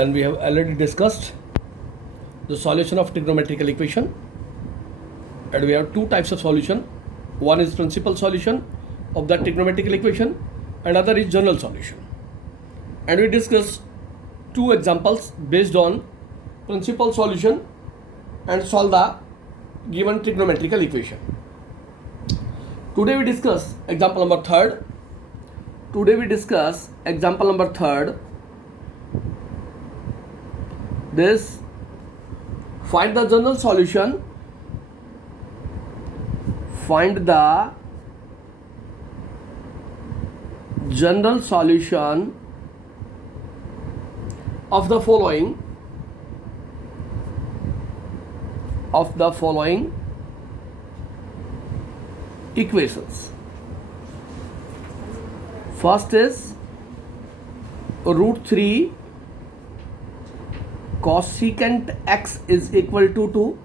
Then we have already discussed the solution of trigonometrical equation, and we have two types of solution. One is principal solution of that trigonometrical equation, and other is general solution. And we discussed two examples based on principal solution and solve the given trigonometrical equation. Today we discuss example number third. This find the general solution. Find the general solution of the following equations. First is root 3 cosecant x is equal to 2.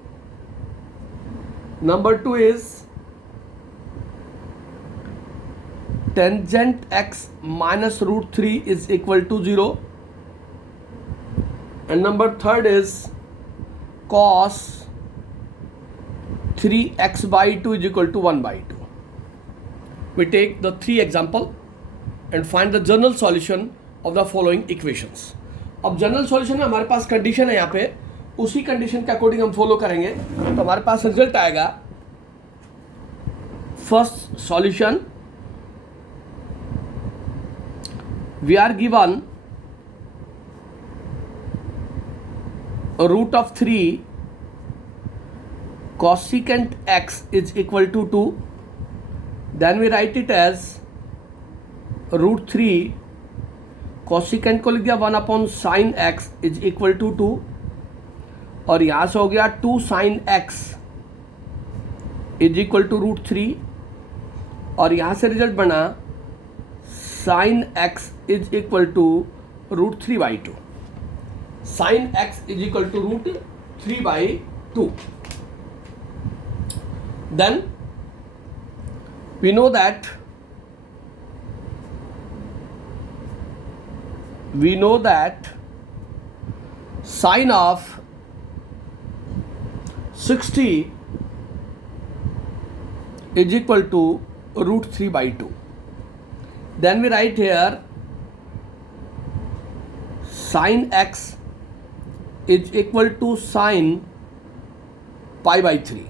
Number 2 is tangent x minus root 3 is equal to 0. And number third is cos 3x by 2 is equal to 1 by 2. We take the three example and find the general solution of the following equations. अब general solution में हमारे पास condition है, यहाँ पे उसी condition के according हम follow करेंगे तो हमारे पास रिजल्ट आएगा. First solution, we are given root of 3 cosecant x is equal to 2. Then we write it as root 3 cosecant को लिख दिया 1 upon sine x is equal to 2, और यहाँ से हो गया 2 sine x is equal to root 3, और यहाँ से रिजल्ट बना sine x is equal to root 3 by 2. Sine x is equal to root 3 by 2. Then we know that sine of 60 is equal to root 3 by 2. Then we write here sine x is equal to sine pi by 3.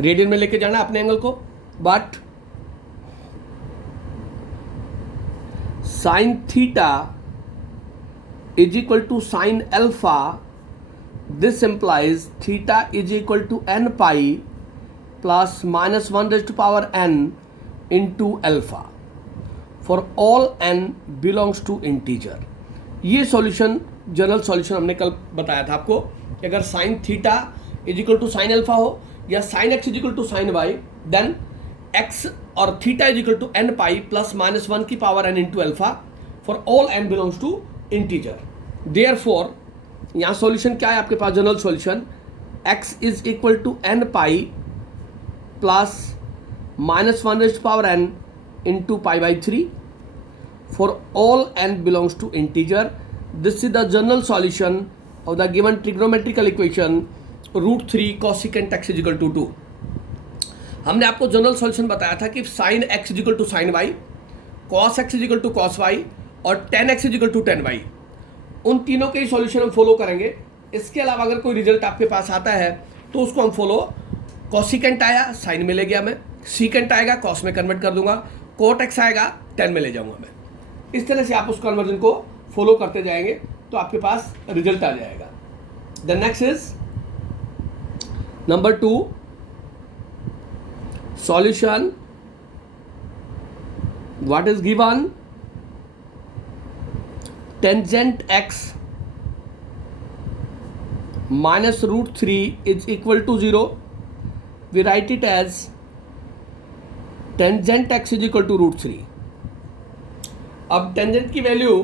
Radian में लेके जाना अपने angle को, but sine theta is equal to sine alpha. This implies theta is equal to n pi plus minus 1 rays to power n into alpha for all n belongs to integer. ये solution general solution हमने कल बताया था आपको. अगर sine theta is equal to sine alpha हो या sine x is equal to sine y, then x और theta is equal to n pi plus minus 1 की power n into alpha for all n belongs to integer. Therefore यहाँ solution क्या है आपके पास, general solution x is equal to n pi plus minus 1 rays to power n into pi by 3 for all n belongs to integer. This is the general solution of the given trigonometrical equation root 3 cosecant x is equal to 2. हमने आपको general solution बताया था कि sine x is equal to sine y, cos x is equal to cos y और tan x is equal to tan y. उन तीनों के ही solution हम फॉलो करेंगे. इसके अलावा अगर कोई रिजल्ट आपके पास आता है तो उसको हम फॉलो, cosecant आया साइन में ले गया मैं, secant आएगा कॉस में कन्वर्ट कर दूंगा, cot x आएगा टेन में ले जाऊंगा मैं. इस तरह से आप उस कन्वर्जन को फॉलो करते जाएंगे तो आपके पास रिजल्ट आ जाएगा. The next is Number 2, solution. What is given? Tangent x minus root 3 is equal to 0. We write it as tangent x is equal to root 3. अब tangent की value,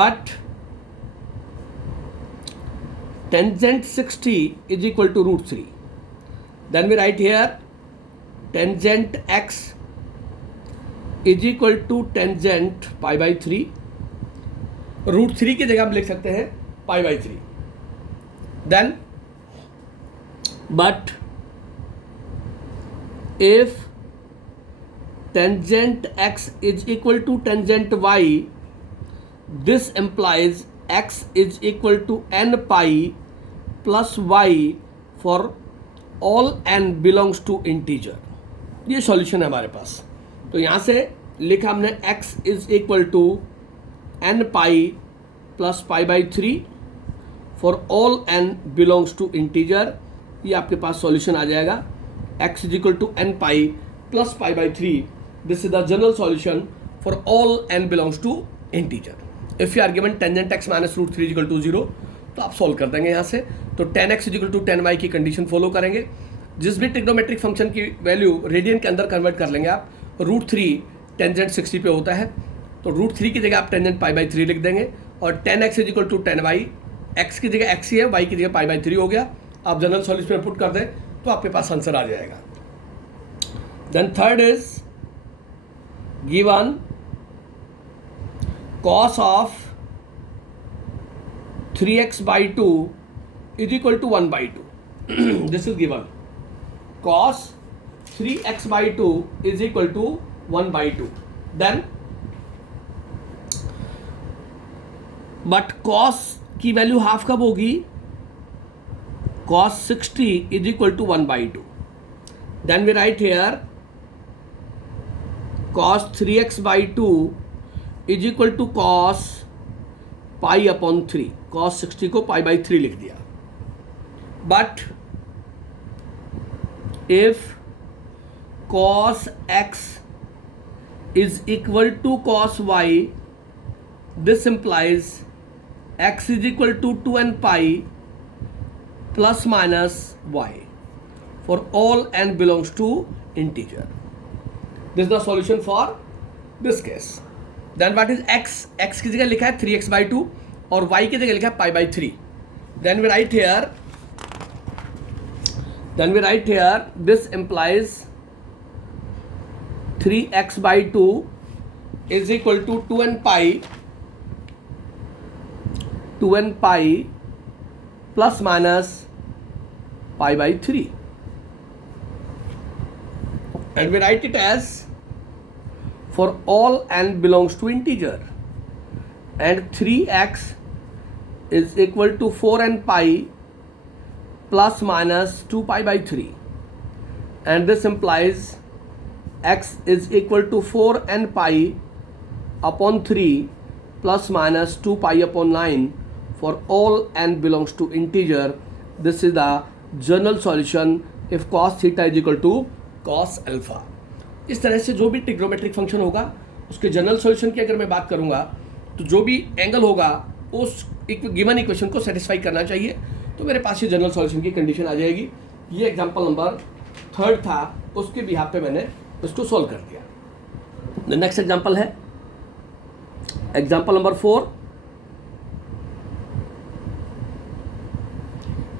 but tangent 60 is equal to root 3. Then we write here tangent x is equal to tangent pi by 3. √3 की जगह आप लिख सकते हैं π/3. Then but if tangent x is equal to tangent y, this implies x is equal to n pi plus y for all n belongs to integer. ये solution है हमारे पास. तो यहाँ से लिखा हमने x is equal to n pi plus π/3 for all n belongs to integer. ये आपके पास सॉल्यूशन आ जाएगा. x is equal to n pi plus π/3. This is the general solution for all n belongs to integer. If you are given tangent x minus √3 is equal to 0, तो आप solve कर देंगे यहाँ से. तो tan x is equal to tan y की condition follow करेंगे. जिस भी ट्रिग्नोमेट्रिक फंक्शन की वैल्यू रेडियन के अंदर कन्वर्ट कर लेंगे आप. √3 टेंजेंट 60 पे होता है, तो √3 की जगह आप टेंजेंट π/3 लिख देंगे और tan x is equal to tan y. x की जगह x ही है, y की जगह π/3 हो गया. आप जनरल सॉल्यूशन में पुट कर दें तो आपके पास आंसर आ जाएगा. Then third is given cos of 3x/2 is equal to 1/2. This is given. Cos 3x/2 is equal to 1/2. Then but cos की वैल्यू हाफ कब होगी? Cos 60 is equal to 1/2. Then we write here cos 3x/2 is equal to cos pi/3. Cos 60 को π/3 लिख दिया. But if cos x is equal to cos y, this implies x is equal to 2n pi plus minus y for all n belongs to integer. This is the solution for this case. Then what is x? x की जगह लिखा है 3x/2 और y की जगह लिखा है π/3. Then we write here this implies 3x/2 is equal to 2n pi plus minus π/3. And we write it as for all n belongs to integer, and 3x is equal to 4n pi plus minus 2 π/3, and this implies x is equal to 4n pi upon 3 plus minus 2 pi/9 for all n belongs to integer. This is the general solution if cos theta is equal to cos alpha. इस तरह से जो भी trigonometric function होगा उसके general solution की अगर मैं बात करूंगा तो जो भी एंगल होगा उस गिवन इक्वेशन को सेटिस्फाई करना चाहिए. तो मेरे पास ये जनरल सॉल्यूशन की कंडीशन आ जाएगी. ये एग्जांपल नंबर 3 था, उसके बिहाफ पे मैंने उसको सॉल्व कर दिया. नेक्स्ट एग्जांपल है एग्जांपल नंबर 4.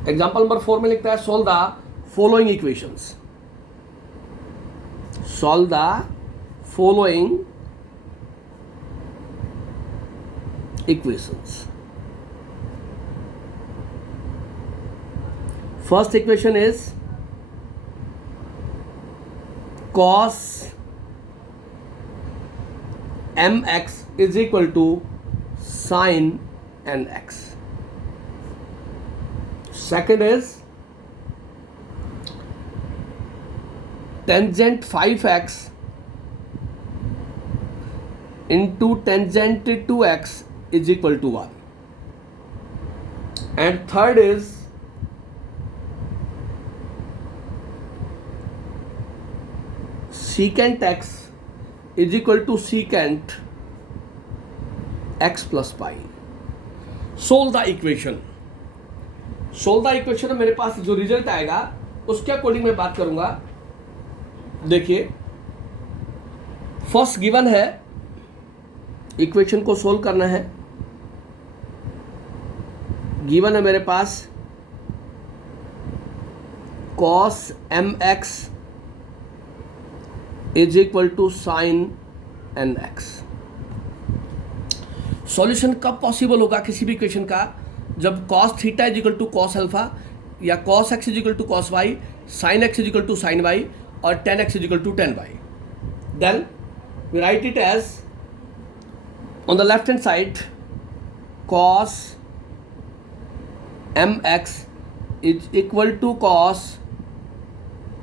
एग्जांपल नंबर 4 में लिखता है solve the following equations. Solve the following equations. First equation is cos mx is equal to sin nx. Second is tangent 5x into tangent 2x is equal to 1. And third is secant x is equal to secant x plus pi. Solve the equation. Solve the equation में मेरे पास जो result आएगा उसके according मैं बात करूंगा. देखिए first given है, इक्वेशन को सोल्व करना है. गिवन है मेरे पास cos mx is equal to sin nx. Solution कब पॉसिबल होगा किसी भी इक्वेशन का, जब cos theta is equal to cos alpha या cos x is equal to cos y, sine x is equal to sine y और tan x is equal to tan y. Then we write it as on the left hand side cos mx is equal to cos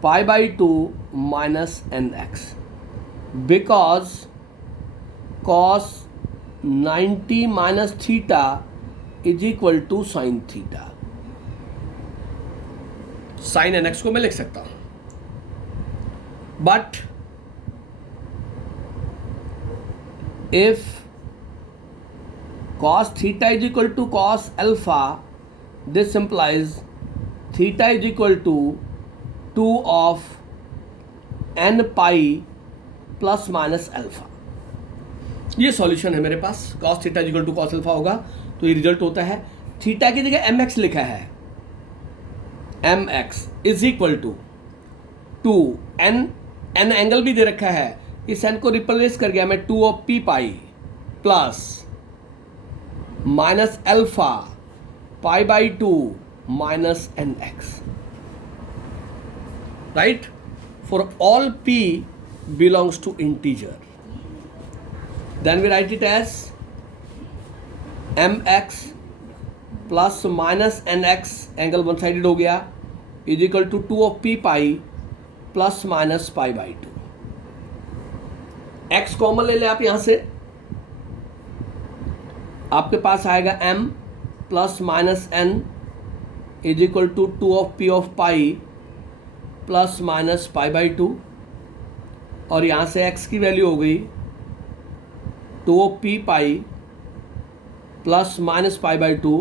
pi by 2 minus nx, because cos 90 minus theta is equal to sin theta. sin nx को मैं लिख सकता हूं, but if cos theta is equal to cos alpha, this implies theta is equal to 2 of n pi plus minus alpha. ये solution है मेरे पास. cos theta is equal to cos alpha होगा तो ये रिजल्ट होता है. थीटा की जगह mx लिखा है. mx is equal to 2 n angle भी दे रखा है. इस n को रिप्लेस कर गया मैं 2 of p pi plus minus alpha pi by 2 minus n x, right, for all p belongs to integer. Then we write it as mx plus minus nx, angle one sided हो गया, is equal to 2 of p pi plus minus pi by 2. x common ले ले आप यहां से, आपके पास आएगा m plus minus n is equal to 2 of p of pi plus minus pi by 2, और यहाँ से x की वैल्यू हो गई 2 of p pi plus minus pi by 2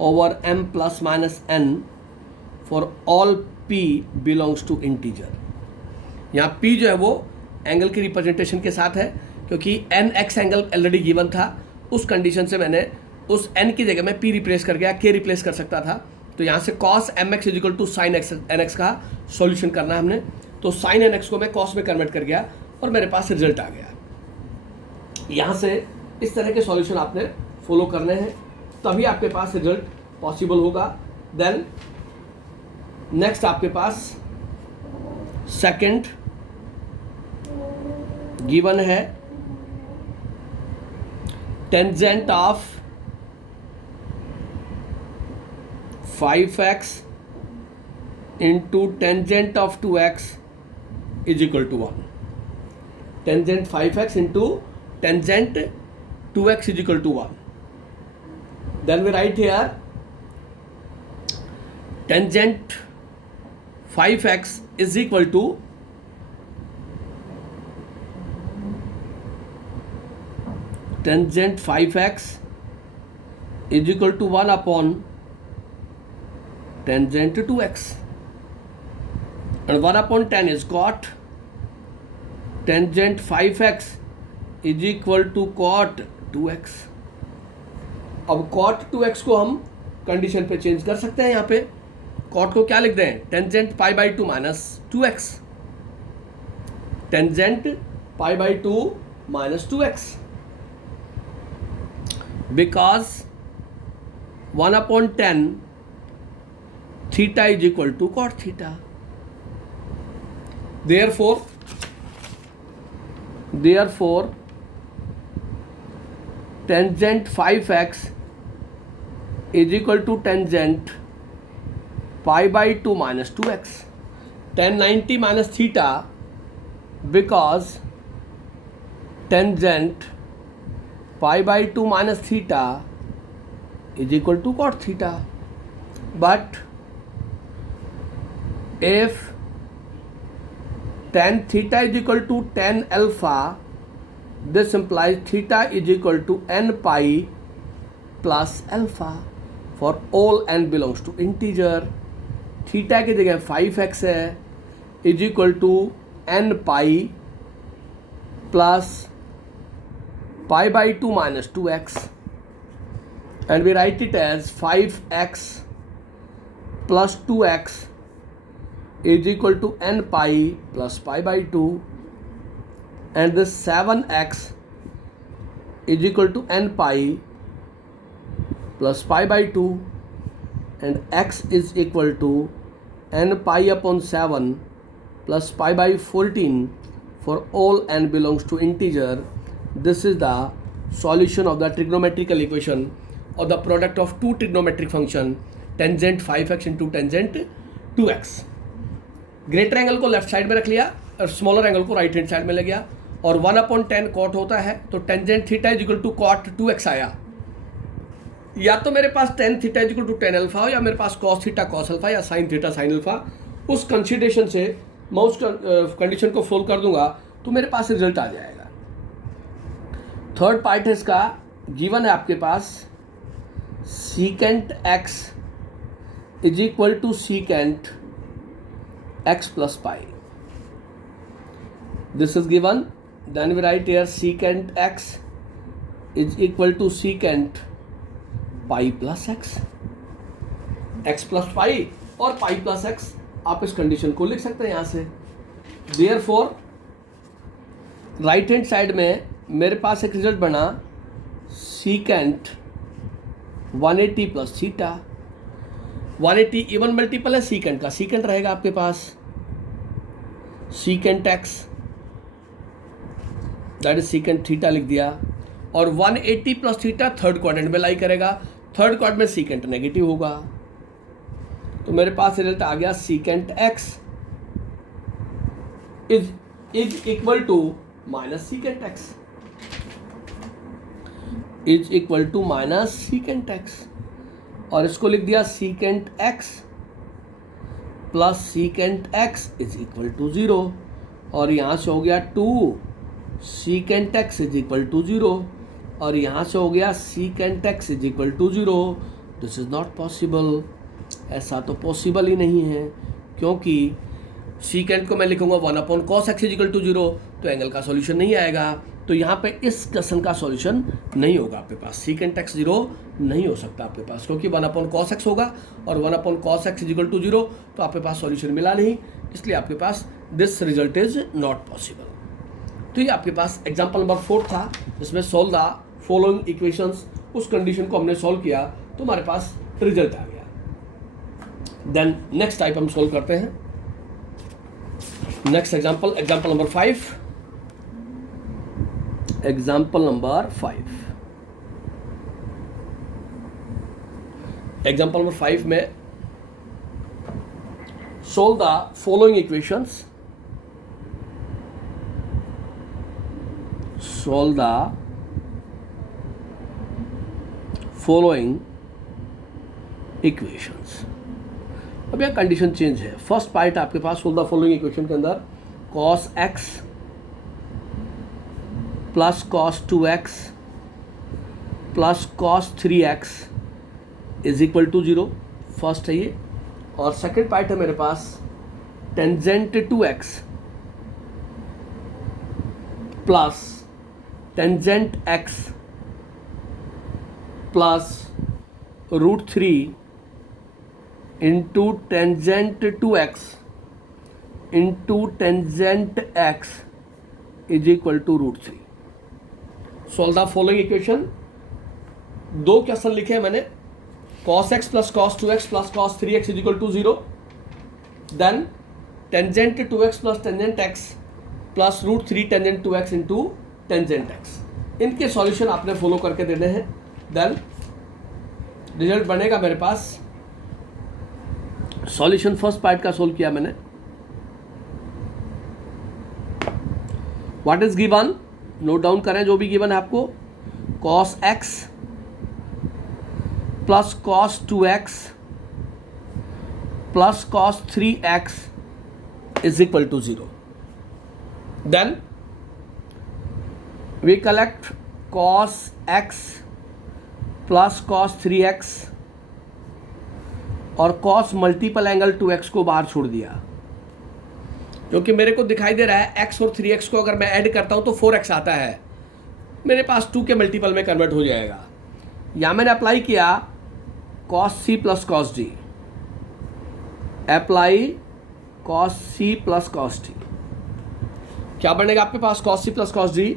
ओवर m plus minus n for all p belongs to integer. यहाँ p जो है वो एंगल की रिप्रेजेंटेशन के साथ है, क्योंकि n x angle already given था. उस कंडीशन से मैंने उस n की जगह में p रिप्लेस कर गया, k रिप्लेस कर सकता था. तो यहाँ से cos mx is equal to sine x n x का सॉल्यूशन करना है हमने. तो साइन एन एक्स को मैं cos में कन्वर्ट कर गया और मेरे पास रिजल्ट आ गया. यहाँ से इस तरह के सॉल्यूशन आपने फॉलो करने हैं, तभी आपके पास रिजल्ट पॉसिबल होगा. देन नेक्स्ट आपके पास सेकंड गिवन है tangent of 5x into tangent of 2x is equal to 1. Tangent 5x into tangent 2x is equal to 1. Then we write here tangent 5x is equal to tangent 5x is equal to 1 upon tangent 2x, and 1 upon 10 is cot tangent 5x is equal to cot 2x. अब cot 2x को हम condition पे change कर सकते हैं. यहाँ पे cot को क्या लिख दें, tangent pi by 2 minus 2x, tangent pi by 2 minus 2x, because 1 upon 10 theta is equal to cot theta. Therefore tangent 5x is equal to tangent pi by 2 minus 2x. Tan 90 minus theta, because tangent pi by 2 minus theta is equal to cot theta. But if tan theta is equal to tan alpha, this implies theta is equal to n pi plus alpha for all n belongs to integer. Theta की जगह 5x है, is equal to n pi plus pi by 2 minus 2x, and we write it as 5x plus 2x is equal to n pi plus pi by 2, and this 7x is equal to n pi plus pi by 2 and x is equal to n pi upon 7 plus pi by 14 for all n belongs to integer. This is the solution of the trigonometrical equation or the product of two trigonometric function tangent 5x into tangent 2x. Greater angle को left side में रख लिया और smaller angle को right hand side में ले गया और 1/10 कॉट होता है तो tangent theta is equal to cot 2x आया. या तो मेरे पास tan theta is equal to tan alpha हो या मेरे पास कॉस थीटा कॉस अल्फा या साइन थीटा साइन अल्फा. उस कंसिडरेशन से मैं उस कंडीशन को सोल्व कर दूंगा तो मेरे पास रिजल्ट आ जाएगा. थर्ड पार्ट है इसका, गिवन है आपके पास secant x is equal to secant x plus pi. This is given, then we write here secant x is equal to secant pi plus x. X plus pi और pi plus x, आप इस condition को लिख सकते हैं यहां से. Therefore right hand side में मेरे पास एक रिजल्ट बना secant 180 plus theta. 180 even multiple है सीकेंट का, सीकेंट रहेगा आपके पास secant x that is secant theta लिख दिया और 180 प्लस थीटा थर्ड क्वाड्रेंट में लाई करेगा. थर्ड क्वाड्रेंट में सीकेंट नेगेटिव होगा तो मेरे पास रिजल्ट आ गया secant x is equal to minus secant x is equal to minus secant x और इसको लिख दिया secant x plus secant x is equal to 0 और यहाँ से हो गया 2 secant x is equal to 0 और यहाँ से हो गया secant x is equal to 0. This is not possible. ऐसा तो पॉसिबल ही नहीं है क्योंकि सीकेंट को मैं लिखूंगा 1/cos x is equal to 0 तो एंगल का सॉल्यूशन नहीं आएगा. तो यहाँ पे इस क्वेश्चन का सॉल्यूशन नहीं होगा आपके पास. सीकेंट एक्स 0 नहीं हो सकता आपके पास क्योंकि 1/cos x होगा और 1/cos x is equal to 0 तो आपके पास सॉल्यूशन मिला नहीं, इसलिए आपके पास this result is not possible. तो ये आपके पास एग्जाम्पल नंबर 4 था जिसमें सोल्व द फॉलोइंग इक्वेशंस. उस कंडीशन को हमने सॉल्व किया तो हमारे पास रिजल्ट आ गया. देन नेक्स्ट टाइप हम सोल्व करते हैं. Next example number 5. Example number 5 में solve the following equations. Solve the following equations. अब यह कंडीशन चेंज है. फर्स्ट पार्ट आपके पास सोल्व द फॉलोइंग इक्वेशन के अंदर cos x plus cos 2x plus cos 3x is equal to 0. First है ये. और सेकेंड पार्ट है मेरे पास tangent 2x plus tangent x plus √3 into tangent 2x into tangent x is equal to √3. Solve the following equation. दो question लिखे हैं मैंने, cos x plus cos 2x plus cos 3x is equal to 0. Then tangent 2x plus tangent x plus √3 tangent 2x into tangent x. इनके solution आपने follow करके देने हैं. Then result बनेगा मेरे पास. सॉल्यूशन फर्स्ट पार्ट का सोल्व किया मैंने. What is given, note down करें जो भी गिवन है आपको. cos x plus cos 2x plus cos 3x is equal to 0. Then we collect cos x plus cos 3x और cos मल्टीपल एंगल 2x को बाहर छोड़ दिया क्योंकि मेरे को दिखाई दे रहा है x और 3x को अगर मैं ऐड करता हूं तो 4x आता है. मेरे पास 2 के मल्टीपल में कन्वर्ट हो जाएगा. या मैंने अप्लाई किया cos c plus cos d. Apply cos c plus cos d. क्या बनेगा आपके पास cos c plus cos d.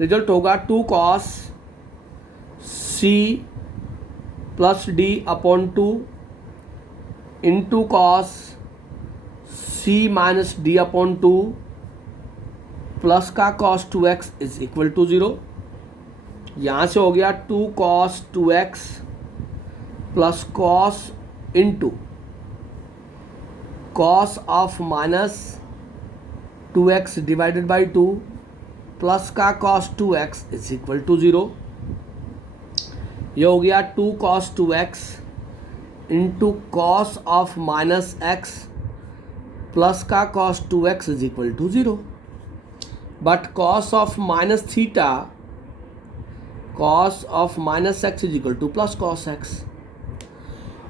Result होगा 2 cos C plus D upon 2 into cos C minus D upon 2 plus का cos 2x is equal to 0। यहाँ से हो गया 2 cos 2x plus cos into cos of minus 2x divided by 2 plus का cos 2x is equal to 0। ये हो गया 2 cos 2x into cos of minus x plus का cos 2x is equal to 0। But cos of minus theta cos of minus x is equal to plus cos x.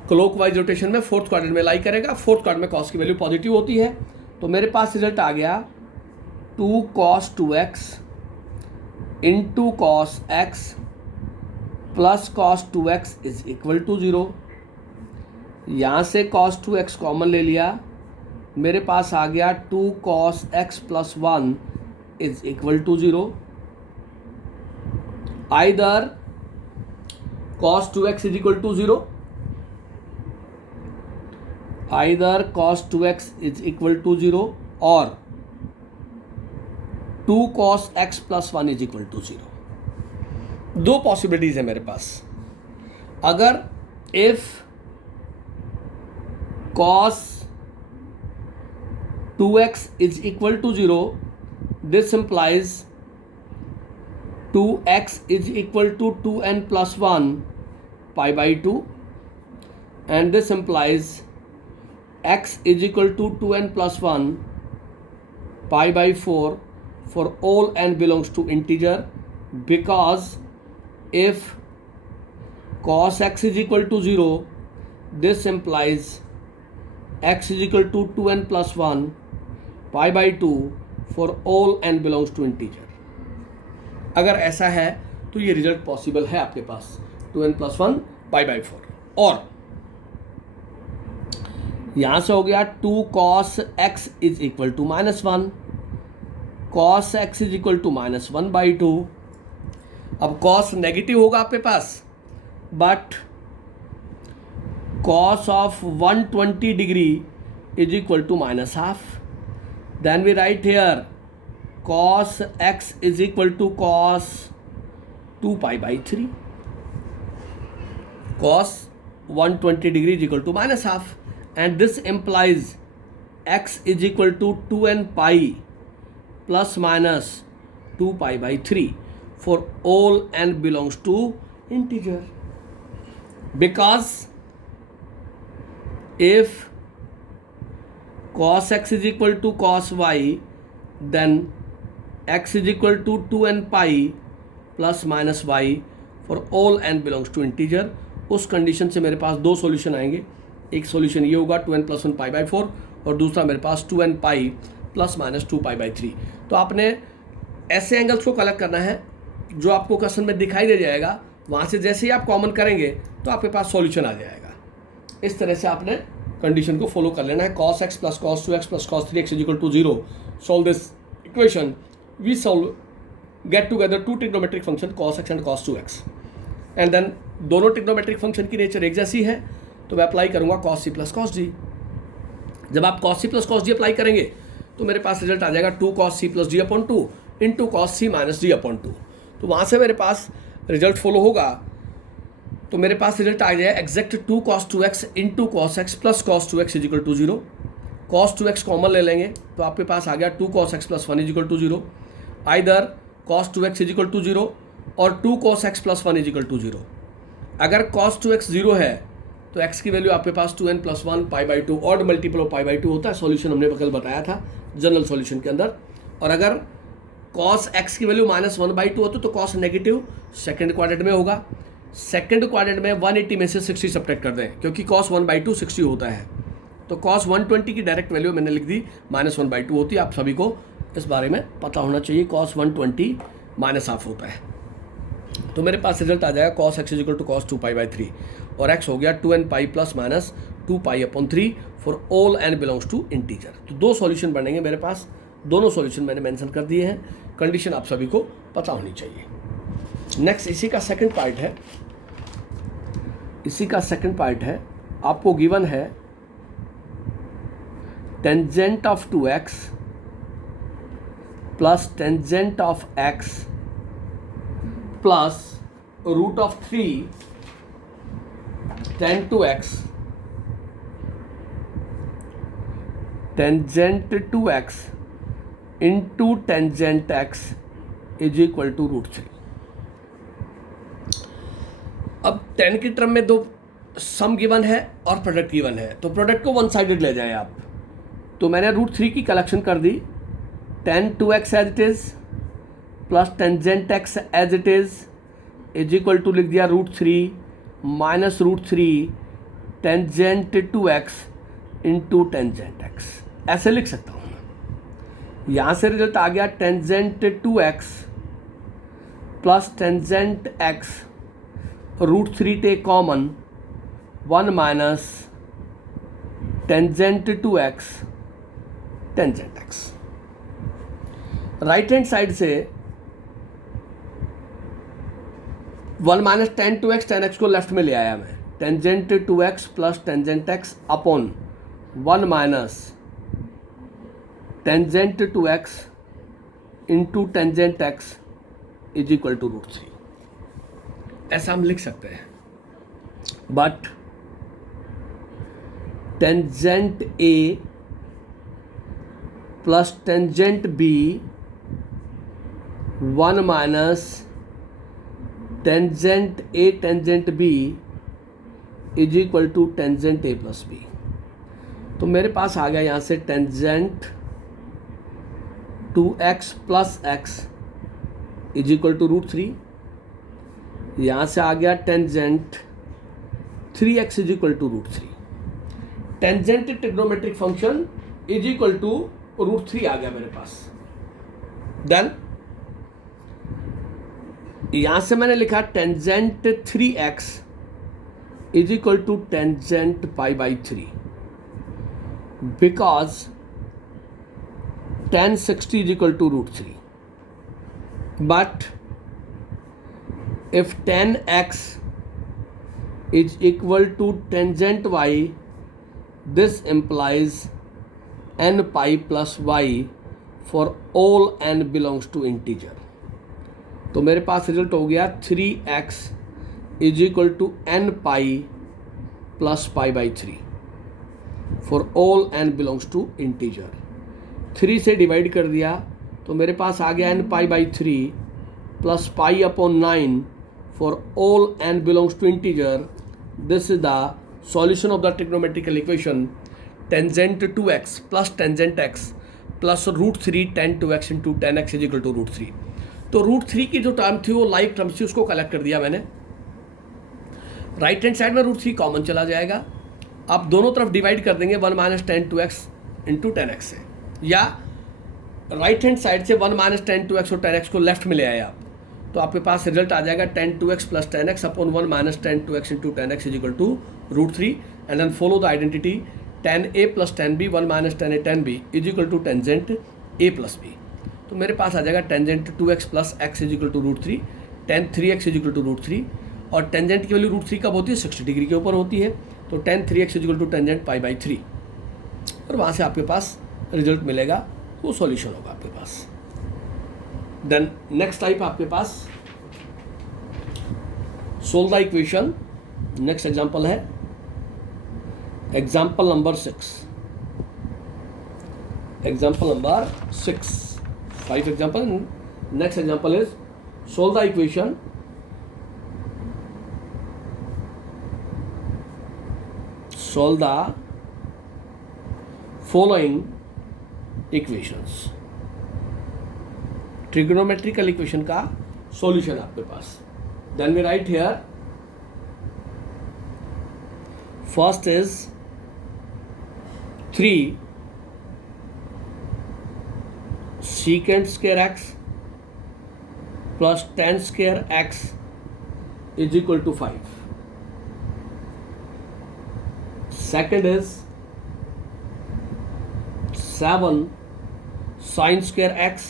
Clockwise rotation में fourth quadrant में lie करेगा। Fourth quadrant में cos की value positive होती है, तो मेरे पास रिजल्ट आ गया 2 cos 2x into cos x plus कॉस 2x इज इक्वल टू 0। यहाँ से cos 2x कॉमन ले लिया, मेरे पास आ गया 2 cos x plus 1 is equal to 0। Either cos 2x is equal to 0, either cos 2x is equal to 0 और 2 cos x plus 1 is equal to 0। दो पॉसिबिलिटीज है मेरे पास। अगर if cos 2x is equal to 0, this implies 2x is equal to 2n plus 1 pi by 2, and this implies x is equal to 2n plus 1 pi by 4 for all n belongs to integer, because if cos x is equal to 0, this implies x is equal to 2n plus 1 pi by 2 for all n belongs to integer। अगर ऐसा है तो ये result possible है आपके पास 2n plus 1 pi by 4। और यहां से हो गया 2 cos x is equal to -1, cos x is equal to -1 by 2। अब cos नेगेटिव होगा आपके पास, but cos of 120 degree is equal to -half. Then we write here cos x is equal to cos 2 pi by 3. Cos 120 degree is equal to -half, and this implies x is equal to 2n pi plus minus 2 pi by 3 for all n belongs to integer, because if cos x is equal to cos y, then x is equal to 2n pi plus minus y for all n belongs to integer। उस condition से मेरे पास दो solution आएंगे। एक solution ये होगा 2n plus 1 pi by 4, और दूसरा मेरे पास 2n pi plus minus 2 pi by 3। तो आपने ऐसे एंगल्स को कलेक्ट करना है जो आपको क्वेश्चन में दिखाई दे जाएगा, वहाँ से जैसे ही आप कॉमन करेंगे तो आपके पास सॉल्यूशन आ जाएगा। इस तरह से आपने कंडीशन को फॉलो कर लेना है। cos x plus cos 2x plus cos 3x is equal to 0। Solve this equation. We get together two trigonometric function cos x and cos 2x, and then दोनों trigonometric function की nature एक जैसी है, तो मैं अप्लाई करूँगा cos c plus cos d। जब आप cos c plus cos d apply करेंगे तो मेरे पास रिजल्ट आ जाएगा 2 cos c plus d upon 2 into cos c minus d upon 2। तो वहाँ से मेरे पास रिजल्ट फॉलो होगा, तो मेरे पास रिजल्ट आ जाएगा exact 2 cos 2x into cos x plus cos 2x is equal to 0। cos 2x common ले लेंगे तो आपके पास आ गया 2 cos x plus 1 is equal to 0। Either cos 2x is equal to 0 और 2 cos x plus 1 is equal to 0। अगर cos 2x 0 है तो x की वैल्यू आपके पास 2n प्लस 1 पाई बाई 2 और मल्टीपल ऑफ पाई बाई 2 होता है। सॉल्यूशन हमने कल बताया था जनरल सॉल्यूशन के अंदर। और अगर cos x की वैल्यू -1 बाई 2 होती तो cos नेगेटिव सेकंड क्वाड्रेंट में होगा। सेकंड क्वाड्रेंट में 180 में से 60 सब्ट्रैक्ट कर दें, क्योंकि cos 1 बाई 2 60 होता है। तो cos 120 की डायरेक्ट वैल्यू मैंने लिख दी -1 बाई 2 होती है। आप सभी को इस बारे में पता होना चाहिए। cos 120 -half होता है। तो मेरे पास रिजल्ट आ जाएगा cos x is equal to cos 2 pi by 3, और x हो गया 2n pi plus minus 2 pi upon 3 for all n belongs to integer. तो दो सॉल्यूशन बनेंगे मेरे पास, दोनों सॉल्यूशन मैंने मेंशन कर दिए हैं। कंडीशन आप सभी को पता होनी चाहिए। नेक्स्ट इसी का सेकंड पार्ट है। इसी का सेकंड पार्ट है, आपको गिवन है tangent of 2x plus tangent of x plus root of 3 tan 2x tangent 2x into tangent x is equal to root 3। अब tan की टर्म में दो सम गिवन है और प्रोडक्ट गिवन है, तो प्रोडक्ट को वन साइडेड ले जाएं आप। तो मैंने रूट 3 की कलेक्शन कर दी, tan 2x as it is plus tangent x as it is equal to लिख दिया root 3 minus root 3 tangent 2x into tangent x, ऐसे लिख सकता हूँ मैं। यहाँ से रिजल्ट आ गया tangent 2x plus tangent x, root 3 take common, 1 minus tangent 2x tangent x। Right hand side से 1 minus tan 2x tan x को लेफ्ट में ले आया मैं, tangent 2x plus tangent x upon 1 minus tangent 2x into tangent x is equal to root 3, ऐसा हम लिख सकते हैं। But tangent a plus tangent b 1 minus tangent a tangent b is equal to tangent a plus b। तो मेरे पास आ गया यहाँ से tangent 2x plus x is equal to root 3, यहाँ से आ गया tangent 3x is equal to root 3। Tangent trigonometric function is equal to root 3 आ गया मेरे पास। देन यहां से मैंने लिखा tangent 3x is equal to tangent pi by 3, because tan 60 is equal to root 3। But if tan x is equal to tangent y, this implies n pi plus y for all n belongs to integer। तो मेरे पास result हो गया 3x is equal to n pi plus pi by 3 for all n belongs to integer. 3 से divide कर दिया तो मेरे पास आ गया n pi by 3 plus pi upon 9 for all n belongs to integer. This is the solution of the trigonometrical equation tangent 2x plus tangent x plus root 3 tan 2x into tan x is equal to root 3। तो root 3 की जो term थी वो like term थी, उसको collect कर दिया मैंने। राइट हैंड साइड में रूट 3 कॉमन चला जाएगा। आप दोनों तरफ डिवाइड कर देंगे 1 minus tan 2x into tan x से, या राइट हैंड साइड से 1 माइनस टेन 2x और टेन एक्स को लेफ्ट में ले आए आप, तो आपके पास रिजल्ट आ जाएगा tan 2x plus tan x upon 1 minus tan 2x into tan x is equal to root 3। And then follow the identity tan a plus tan b 1 minus tan a tan b is equal to tangent a plus b। तो मेरे पास आ जाएगा tangent 2x plus x is equal to root 3, tan 3x is equal to root 3, और tangent की value root 3 कब होती है 60 डिग्री के ऊपर होती है, तो tan 3x is equal to tangent pi by 3, और वहाँ से आपके पास रिजल्ट मिलेगा, वो सॉल्यूशन होगा आपके पास। देन नेक्स्ट टाइप आपके पास solve the equation. Next example है example number 6। Example number 6, 5 example. Next example is solve the equation solve the following equations। Trigonometrical equation का सॉल्यूशन आपके पास। Then we write here first is 3 secant square x plus tan square x is equal to 5। Second is 7 sin square x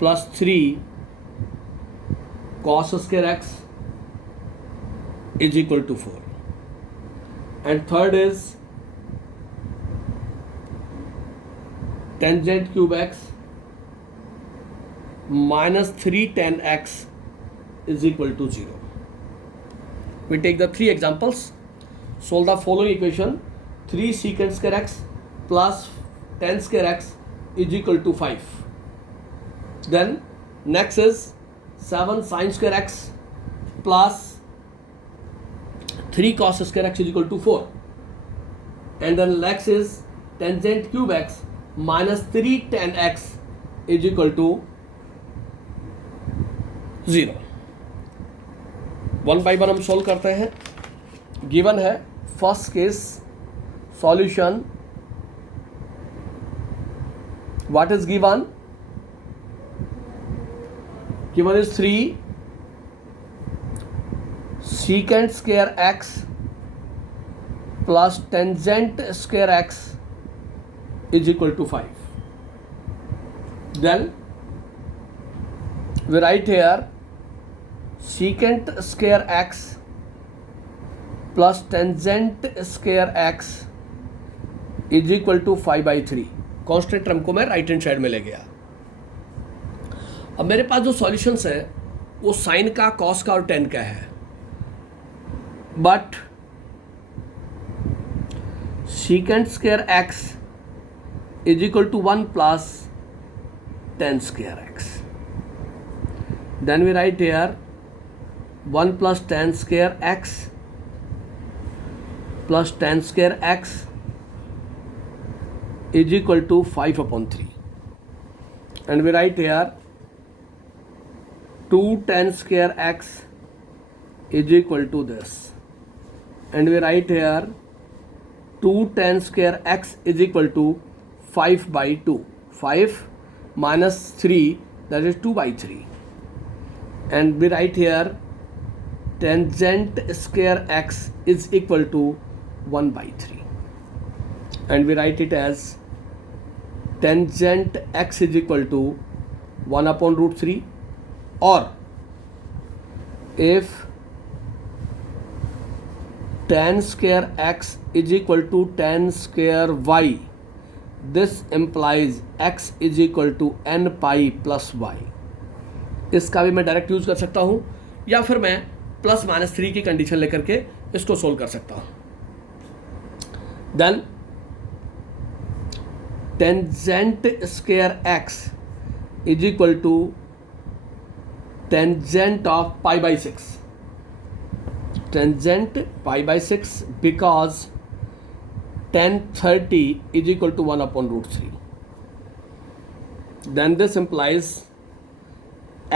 plus 3 cos square x is equal to 4. And third is tangent cube x minus 3 tan x is equal to 0. We take the three examples. Solve the following equation. 3 secant square x plus tan square x is equal to 5. Then next is 7 sin square x plus 3 cos square x is equal to 4. And then next is tangent cube x minus 3 tan x is equal to 0. One by one हम solve करते हैं. Given है first case solution. What is given? Given is 3 secant square x plus tangent square x is equal to 5. Then we write here secant square x plus tangent square x is equal to 5/3. Constant term को मैं right hand side में ले गया. अब मेरे पास जो solutions है वो साइन का, कॉस का और टेन का है. But secant square x is equal to 1 plus tan square x. Then we write here 1 plus tan square x plus tan square x is equal to 5/3. And we write here 2 tan square x is equal to this. And we write here 2 tan square x is equal to 5/2. 5 minus 3, that is 2/3. And we write here tangent square x is equal to 1/3. And we write it as tangent x is equal to 1/√3. Or if tan square x is equal to tan square y, this implies x is equal to n pi plus y. इसका भी मैं direct use कर सकता हूँ या फिर मैं +-3 की कंडीशन लेकर के इसको सोल्व कर सकता हूँ. Then tangent square x is equal to tangent of π/6. Tangent π/6 because tan 30 is equal to 1/√3. Then this implies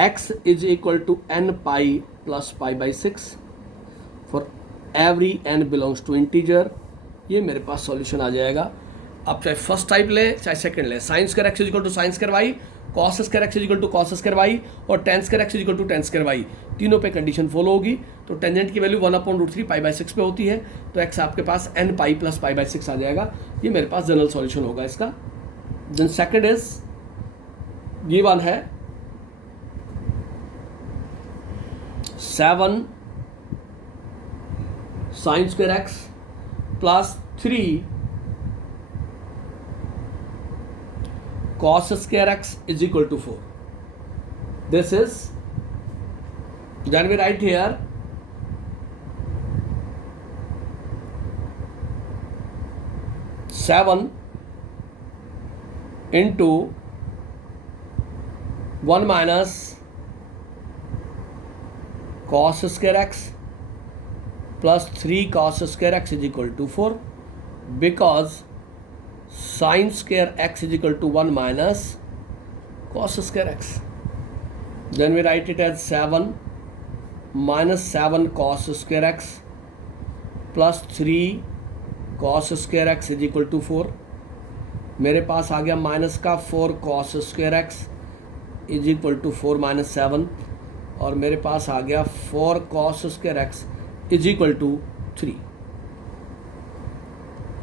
x is equal to n pi plus π/6 for every n belongs to integer. ये मेरे पास solution आ जाएगा. आप चाहे first type ले चाहे second ले. Sine square x is equal to sine square y, cos square x is equal to cos square y और tan square x is equal to tan square y. तीनों पे condition follow होगी. तो tangent की value 1/√3 π/6 पे होती है. तो एक्स आपके पास n पाई प्लस π/6 आ जाएगा. ये मेरे पास जनरल सॉल्यूशन होगा इसका. देन सेकंड इज गिवन है 7 sign square x plus 3 cos square x is equal to 4. This is, then we write here 7 into 1 minus cos square x plus 3 cos square x is equal to 4 because sin square x is equal to 1 minus cos square x. Then we write it as 7 minus 7 cos square x plus 3 cos square x is equal to 4. मेरे पास आ गया minus का 4 cos square x is equal to 4 minus 7 और मेरे पास आ गया 4 cos square x is equal to 3.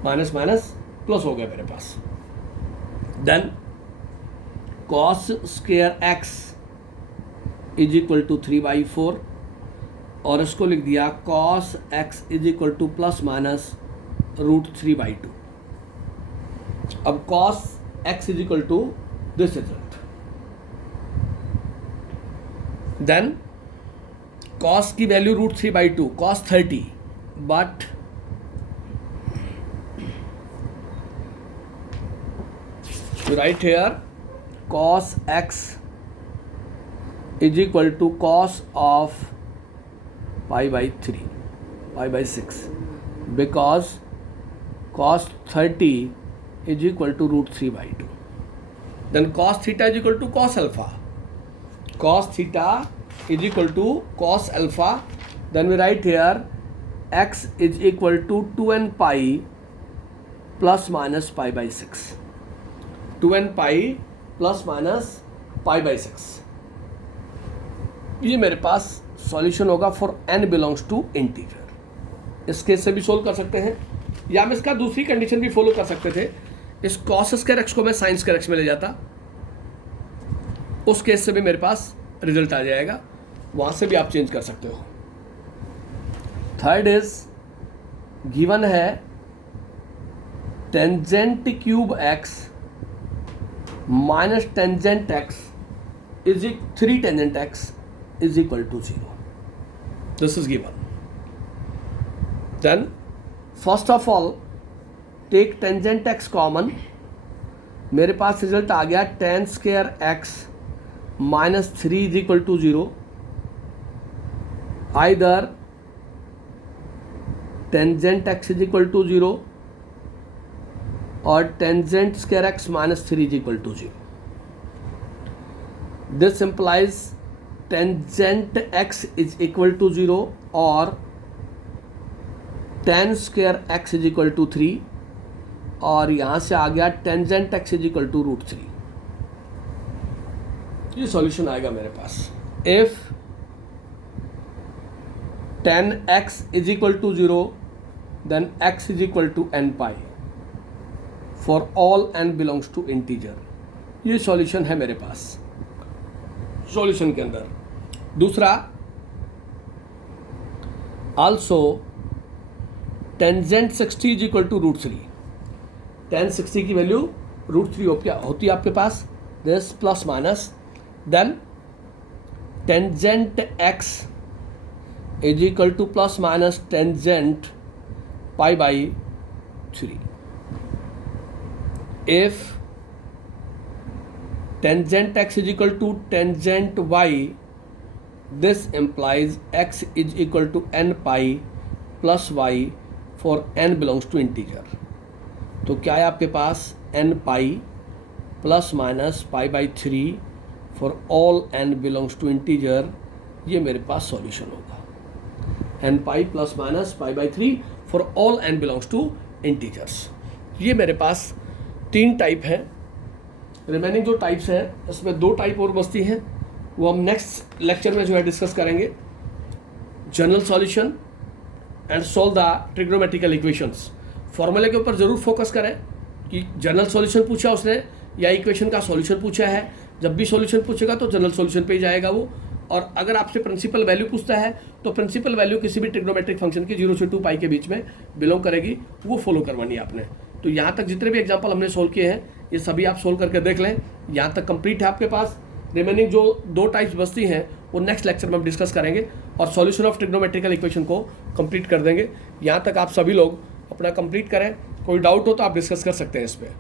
Minus minus plus हो गया मेरे पास. Then cos square x is equal to 3/4 और इसको लिख दिया cos x is equal to plus minus √3/2। अब cos x is equal to this result, then cos की value √3/2 cos 30, but right here cos x is equal to cos of pi/6 because cos 30 is equal to √3/2. Then cos theta is equal to cos alpha. Cos theta is equal to cos alpha. Then we write here x is equal to 2n pi plus minus pi/6. 2n pi plus minus pi/6. ये मेरे पास solution होगा for n belongs to integer. इस case से भी solve कर सकते हैं, या हम इसका दूसरी कंडीशन भी फॉलो कर सकते थे। इस cos स्क्वायर x को मैं sin स्क्वायर x में ले जाता, उस केस से भी मेरे पास रिजल्ट आ जाएगा, वहां से भी आप चेंज कर सकते हो। थर्ड इज गिवन है tangent cube x minus tangent x is 3 tangent x is equal to 0. This is given. Then first of all take tangent x common. मेरे पास रिजल्ट आ गया tan square x minus 3 is equal to 0. Either tangent x is equal to 0 और tangent square x minus 3 is equal to 0. This implies tangent x is equal to 0 और tan square x is equal to 3, और यहां से आ गया tangent x is equal to √3. ये solution आएगा मेरे पास। If tan x is equal to 0 then x is equal to n pi for all n belongs to integer. ये सॉल्यूशन है मेरे पास सॉल्यूशन के अंदर। दूसरा, also tangent 60 is equal to √3। tan 60 की वैल्यू √3 होती है आपके पास, this plus minus, then tangent x is equal to plus minus tangent pi/3। If tangent x is equal to tangent y, this implies x is equal to n pi plus y for n belongs to integer. तो क्या है आपके पास n pi plus minus pi/3 for all n belongs to integer। ये मेरे पास solution होगा n pi plus minus pi/3 for all n belongs to integers। ये मेरे पास 3 टाइप हैं। रिमेनिंग जो टाइप्स हैं इसमें 2 टाइप और बचती हैं, वो हम नेक्स्ट लेक्चर में जो है डिस्कस करेंगे। General solution and solve the trigonometrical equations. फॉर्मूले के ऊपर ज़रूर फोकस करें कि जनरल सॉल्यूशन पूछा उसने या इक्वेशन का सॉल्यूशन पूछा है। जब भी सॉल्यूशन पूछेगा तो जनरल सॉल्यूशन पे ही जाएगा वो। और अगर आपसे प्रिंसिपल वैल्यू पूछता है तो प्रिंसिपल वैल्यू किसी भी ट्रिग्नोमेट्रिक फंक्शन की 0 से 2 पाई के बीच में बिलोंग करेगी, वो फॉलो करवानी है आपने। तो यहाँ तक जितने भी एग्जाम्पल हमने सोल्व किए हैं ये सभी आप सोल्व करके देख लें। यहाँ तक कंप्लीट है आपके पास। रिमेनिंग जो 2 टाइप्स बचती हैं वो नेक्स्ट लेक्चर में हम डिस्कस करेंगे और सॉल्यूशन ऑफ ट्रिग्नोमेट्रिकल इक्वेशन को कंप्लीट कर देंगे। यहाँ तक आप सभी लोग अपना कंप्लीट करें। कोई डाउट हो तो आप डिस्कस कर सकते हैं इस पर।